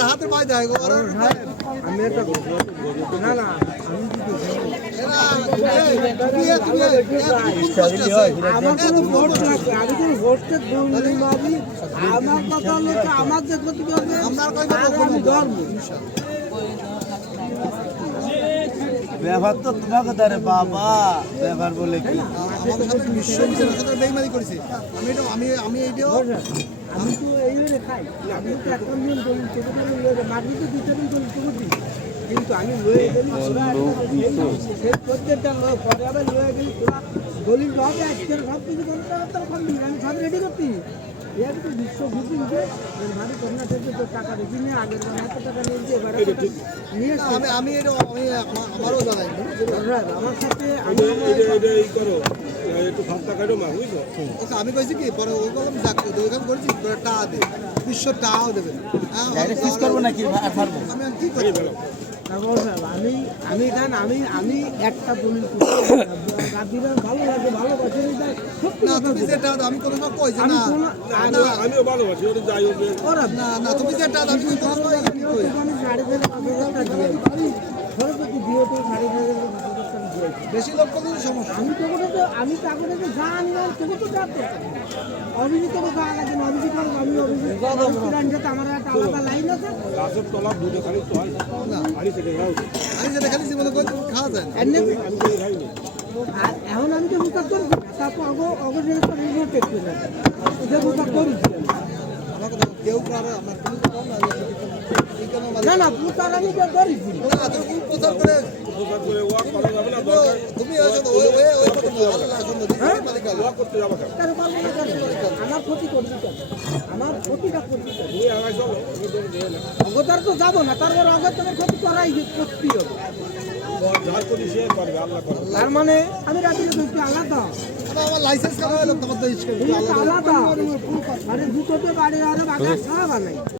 হাতে পাই যায় গো আমি এটা না না আমি আমার কোনো ভোট লাগবে আমি কোনো ভোটকে দুর্নীতি মারি আমার কথা হলো আমার যে ক্ষতি করবে আমি ধর্ম ব্যবহার তো তোমাকে ধরে বাবা ব্যবহার বলে কি আমাদের সাথে বিশ্ববিদ্যালয়ের সাথে বেইমানি করেছে আমি এইটাও আমি তো এই খাই আমি তো এখন নিয়ম করি মাটি তো দুটো দিন করি কিন্তু আমি লয়ে গেলি সেই প্রত্যেকটা পরে আবার লয়ে গেলি তোরা দলিল হবে আজকের সব কিছু করতে আমি সব রেডি করতি এর তো বিশ্ব বুঝি যে ভারী কন্যা থেকে তো টাকা বেশি নিয়ে আগের বার এত টাকা নিয়ে এবার নিয়ে আমি আমারও জানাই আমার সাথে এই করো একটু ফাঁকা কাটো মা বুঝছো ওকে আমি কইছি কি পরে ওই কলম ওইখানে করেছি টাকা দে বিশ্ব টাকাও দেবেন ফিস করবো নাকি আর পারবো আমি কি করি আমি গান আমি একটা দলিল ভালো লাগে ভালো কথা না তুমি যেটা আমি কোনো সময় কইছি না আমিও ভালোবাসি ওটা যাই হোক না না তুমি যেটা আমি কোনো সময় কই বেশি লোক করলে সমস্যা আমি কাগজে জানি না তুমি তো জানতো অভিজিৎ তো জানা লাগে না অভিজিৎ আমি অভিজিৎ আমার একটা আলাদা লাইন আছে গাছের তলা দুটো খালি তো হয় না আমি সেটা খাও আমি যেটা খালি জীবনে কই খাওয়া যায় না আমি কই খাইনি আর এখন আমি তো বুঝতে করব তারপর অগর রিপোর্ট করতে যাবে যে বুঝতে করি আমাকে তো কেউ পারে আমার কোনো কথা না না পুতার আমি তো করি না তুমি প্রচার করে ওয়াক করা যাবে না দরকার তুমি ওই আল্লাহ সুন্দর মালিক আল্লাহ ওয়াক করতে যাবে কেন আমার ক্ষতি করবি কেন আমার ক্ষতিটা করবি কেন তুমি আগে চলো অগতার তো যাবো না তারপর অগতার ক্ষতি করাই করতেই হবে যার করি সে করবে আল্লাহ করবে তার মানে আমি রাখি দেখছি আলাদা আমার লাইসেন্স করা হলো তোমার তো ইস্যু আলাদা আরে দুটোতে বাড়ি আরে বাগান সব বানাই